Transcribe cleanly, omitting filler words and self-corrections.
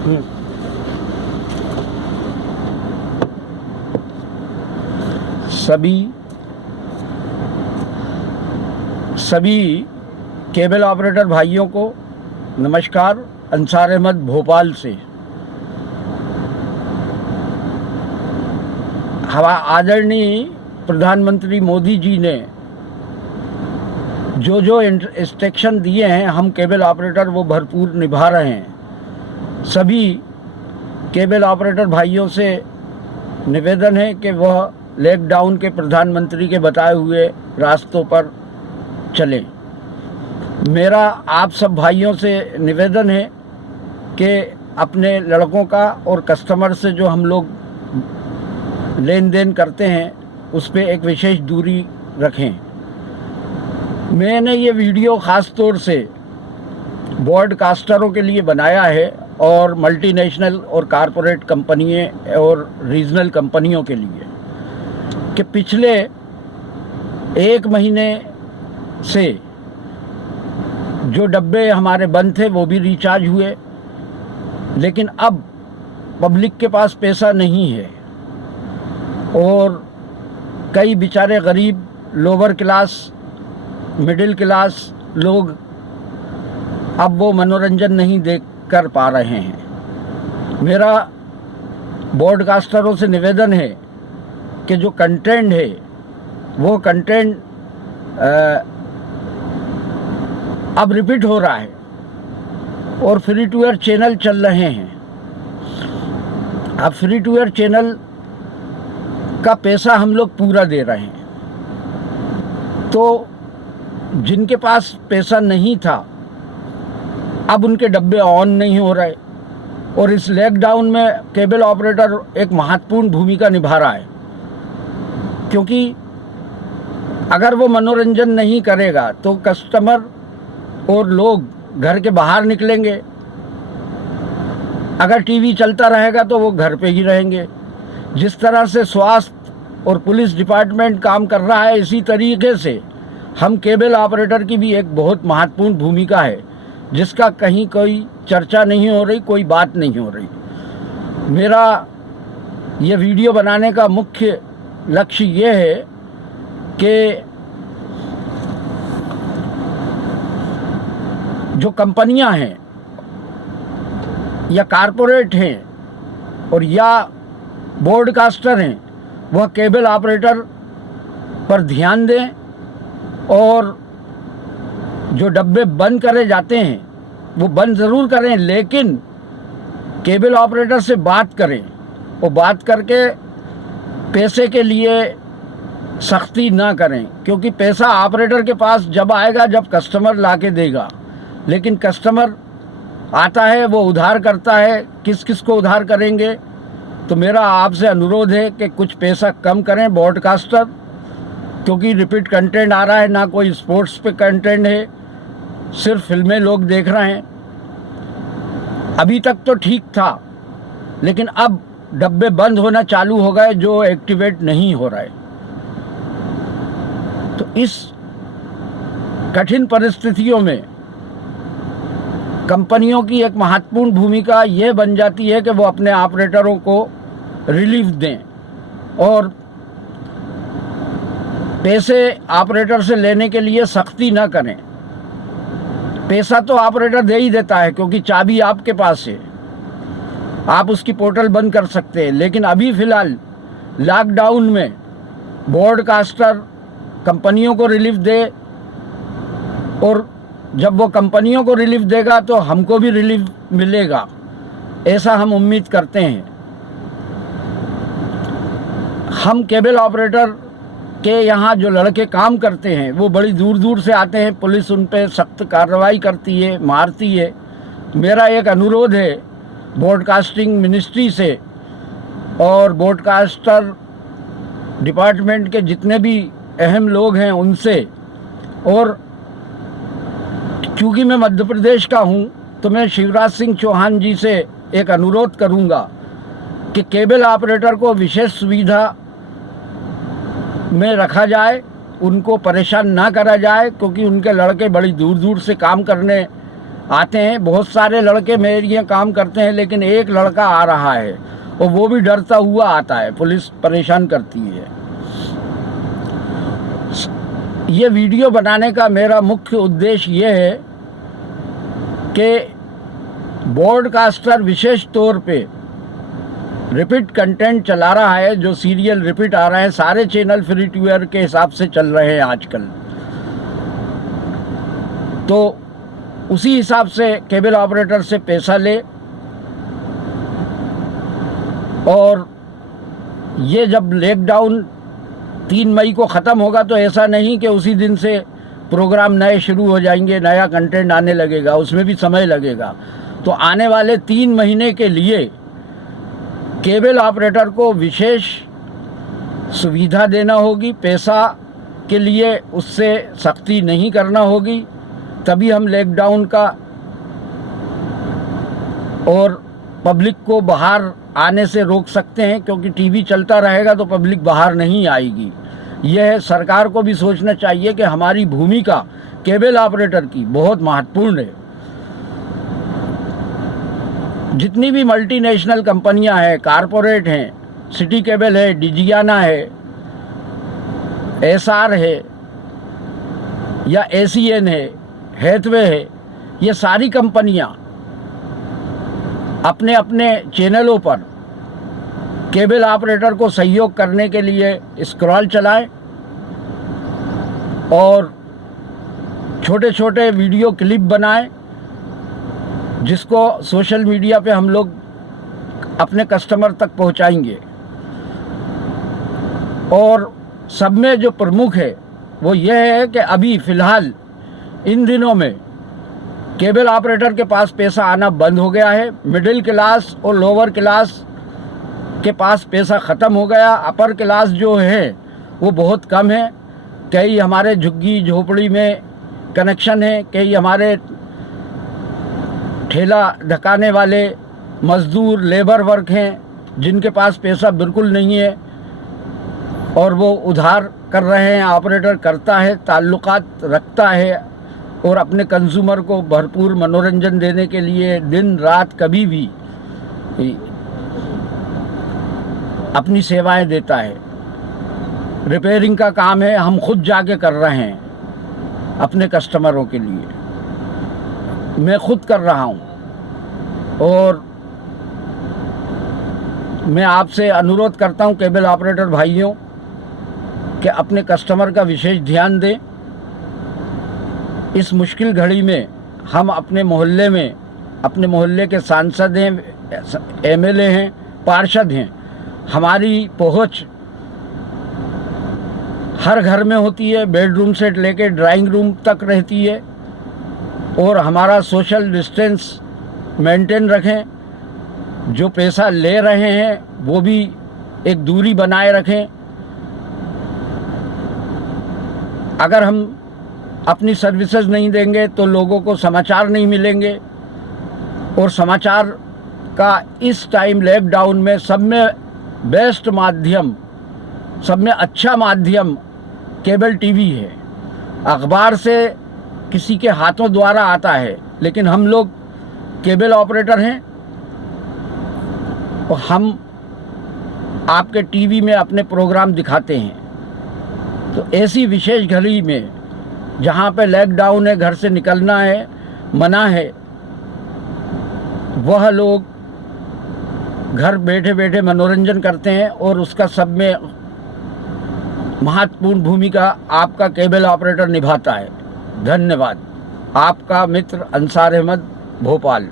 सभी cable operator भाइयों को नमस्कार। अंसार अहमद भोपाल से। हवा आदरणीय प्रधानमंत्री मोदी जी ने जो इंस्ट्रक्शन दिए हैं, हम केबल ऑपरेटर वो भरपूर निभा रहे हैं। सभी केबल ऑपरेटर भाइयों से निवेदन है कि वह लॉकडाउन के प्रधानमंत्री के बताए हुए रास्तों पर चलें। मेरा आप सब भाइयों से निवेदन है कि अपने लड़कों का और कस्टमर से जो हम लोग लेन देन करते हैं उस पर एक विशेष दूरी रखें। मैंने ये वीडियो ख़ास तौर से ब्रॉडकास्टरों के लिए बनाया है और मल्टीनेशनल और कॉरपोरेट कंपनियों और रीजनल कंपनियों के लिए कि पिछले 1 महीने से जो डब्बे हमारे बंद थे वो भी रिचार्ज हुए, लेकिन अब पब्लिक के पास पैसा नहीं है और कई बेचारे गरीब, लोअर क्लास, मिडिल क्लास लोग अब वो मनोरंजन नहीं देख कर पा रहे हैं। मेरा ब्रॉडकास्टरों से निवेदन है कि जो कंटेंट है वो कंटेंट अब रिपीट हो रहा है और फ्री टू एयर चैनल चल रहे हैं। अब फ्री टू एयर चैनल का पैसा हम लोग पूरा दे रहे हैं, तो जिनके पास पैसा नहीं था अब उनके डब्बे ऑन नहीं हो रहे और इस लॉकडाउन में केबल ऑपरेटर एक महत्वपूर्ण भूमिका निभा रहा है, क्योंकि अगर वो मनोरंजन नहीं करेगा तो कस्टमर और लोग घर के बाहर निकलेंगे। अगर टीवी चलता रहेगा तो वो घर पे ही रहेंगे। जिस तरह से स्वास्थ्य और पुलिस डिपार्टमेंट काम कर रहा है, इसी तरीके से हम केबल ऑपरेटर की भी एक बहुत महत्वपूर्ण भूमिका है, जिसका कहीं कोई चर्चा नहीं हो रही, कोई बात नहीं हो रही। मेरा ये वीडियो बनाने का मुख्य लक्ष्य ये है कि जो कंपनियां हैं या कारपोरेट हैं और या ब्रॉडकास्टर हैं, वह केबल ऑपरेटर पर ध्यान दें और जो डब्बे बंद करे जाते हैं वो बंद ज़रूर करें, लेकिन केबल ऑपरेटर से बात करें और बात करके पैसे के लिए सख्ती ना करें, क्योंकि पैसा ऑपरेटर के पास जब आएगा जब कस्टमर ला के देगा। लेकिन कस्टमर आता है, वो उधार करता है, किस किस को उधार करेंगे। तो मेरा आपसे अनुरोध है कि कुछ पैसा कम करें ब्रॉडकास्टर, क्योंकि रिपीट कंटेंट आ रहा है, ना कोई स्पोर्ट्स पे कंटेंट है, सिर्फ फिल्में लोग देख रहे हैं। अभी तक तो ठीक था, लेकिन अब डब्बे बंद होना चालू हो गए जो एक्टिवेट नहीं हो रहा है। तो इस कठिन परिस्थितियों में कंपनियों की एक महत्वपूर्ण भूमिका ये बन जाती है कि वो अपने ऑपरेटरों को रिलीफ दें और पैसे ऑपरेटर से लेने के लिए सख्ती ना करें। पैसा तो ऑपरेटर दे ही देता है, क्योंकि चाबी आपके पास है, आप उसकी पोर्टल बंद कर सकते हैं। लेकिन अभी फ़िलहाल लॉकडाउन में ब्रॉडकास्टर कंपनियों को रिलीफ दे, और जब वो कंपनियों को रिलीफ देगा तो हमको भी रिलीफ मिलेगा, ऐसा हम उम्मीद करते हैं। हम केबल ऑपरेटर के यहाँ जो लड़के काम करते हैं वो बड़ी दूर दूर से आते हैं, पुलिस उन पर सख्त कार्रवाई करती है, मारती है। मेरा एक अनुरोध है ब्रॉडकास्टिंग मिनिस्ट्री से और ब्रॉडकास्टर डिपार्टमेंट के जितने भी अहम लोग हैं उनसे, और क्योंकि मैं मध्य प्रदेश का हूं तो मैं शिवराज सिंह चौहान जी से एक अनुरोध करूंगा कि केबल ऑपरेटर को विशेष सुविधा में रखा जाए, उनको परेशान ना करा जाए, क्योंकि उनके लड़के बड़ी दूर दूर से काम करने आते हैं, बहुत सारे लड़के मेरे यहाँ काम करते हैं, लेकिन एक लड़का आ रहा है और वो भी डरता हुआ आता है, पुलिस परेशान करती है। ये वीडियो बनाने का मेरा मुख्य उद्देश्य ये है कि ब्रॉडकास्टर विशेष तौर पे रिपीट कंटेंट चला रहा है, जो सीरियल रिपीट आ रहे हैं, सारे चैनल फ्री टू एयर के हिसाब से चल रहे हैं आजकल, तो उसी हिसाब से केबल ऑपरेटर से पैसा ले। और ये जब लॉकडाउन 3 मई को ख़त्म होगा तो ऐसा नहीं कि उसी दिन से प्रोग्राम नए शुरू हो जाएंगे, नया कंटेंट आने लगेगा, उसमें भी समय लगेगा। तो आने वाले 3 महीने के लिए केबल ऑपरेटर को विशेष सुविधा देना होगी, पैसा के लिए उससे सख्ती नहीं करना होगी, तभी हम लॉकडाउन का और पब्लिक को बाहर आने से रोक सकते हैं, क्योंकि टीवी चलता रहेगा तो पब्लिक बाहर नहीं आएगी। यह सरकार को भी सोचना चाहिए कि हमारी भूमिका केबल ऑपरेटर की बहुत महत्वपूर्ण है। जितनी भी मल्टीनेशनल कंपनियां हैं, कारपोरेट हैं, सिटी केबल है, डिजियाना है, एसआर है या एसीएन है, हैथवे है, ये सारी कंपनियां अपने अपने चैनलों पर केबल ऑपरेटर को सहयोग करने के लिए स्क्रॉल चलाएं और छोटे छोटे वीडियो क्लिप बनाएं, जिसको सोशल मीडिया पे हम लोग अपने कस्टमर तक पहुंचाएंगे। और सब में जो प्रमुख है वो ये है कि अभी फ़िलहाल इन दिनों में केबल ऑपरेटर के पास पैसा आना बंद हो गया है। मिडिल क्लास और लोअर क्लास के पास पैसा ख़त्म हो गया। अपर क्लास जो है वो बहुत कम है। कई हमारे झुग्गी झोपड़ी में कनेक्शन है, कई हमारे ठेला ढकाने वाले मज़दूर लेबर वर्क हैं जिनके पास पैसा बिल्कुल नहीं है और वो उधार कर रहे हैं। ऑपरेटर करता है, ताल्लुकात रखता है और अपने कंज्यूमर को भरपूर मनोरंजन देने के लिए दिन रात कभी भी अपनी सेवाएं देता है। रिपेयरिंग का काम है, हम खुद जाके कर रहे हैं अपने कस्टमरों के लिए, मैं खुद कर रहा हूं। और मैं आपसे अनुरोध करता हूं केबल ऑपरेटर भाइयों कि अपने कस्टमर का विशेष ध्यान दें। इस मुश्किल घड़ी में हम अपने मोहल्ले में, अपने मोहल्ले के सांसद हैं, एमएलए हैं, पार्षद हैं, हमारी पहुंच हर घर में होती है, बेडरूम से लेकर ड्राइंग रूम तक रहती है। और हमारा सोशल डिस्टेंस मेंटेन रखें, जो पैसा ले रहे हैं वो भी एक दूरी बनाए रखें। अगर हम अपनी सर्विसेज नहीं देंगे तो लोगों को समाचार नहीं मिलेंगे, और समाचार का इस टाइम लॉकडाउन में सब में बेस्ट माध्यम, सब में अच्छा माध्यम केबल टीवी है। अखबार से किसी के हाथों द्वारा आता है, लेकिन हम लोग केबल ऑपरेटर हैं और हम आपके टीवी में अपने प्रोग्राम दिखाते हैं। तो ऐसी विशेष घड़ी में जहाँ पे लॉकडाउन है, घर से निकलना है मना है, वह लोग घर बैठे बैठे मनोरंजन करते हैं और उसका सब में महत्वपूर्ण भूमिका आपका केबल ऑपरेटर निभाता है। धन्यवाद। आपका मित्र अंसार अहमद, भोपाल।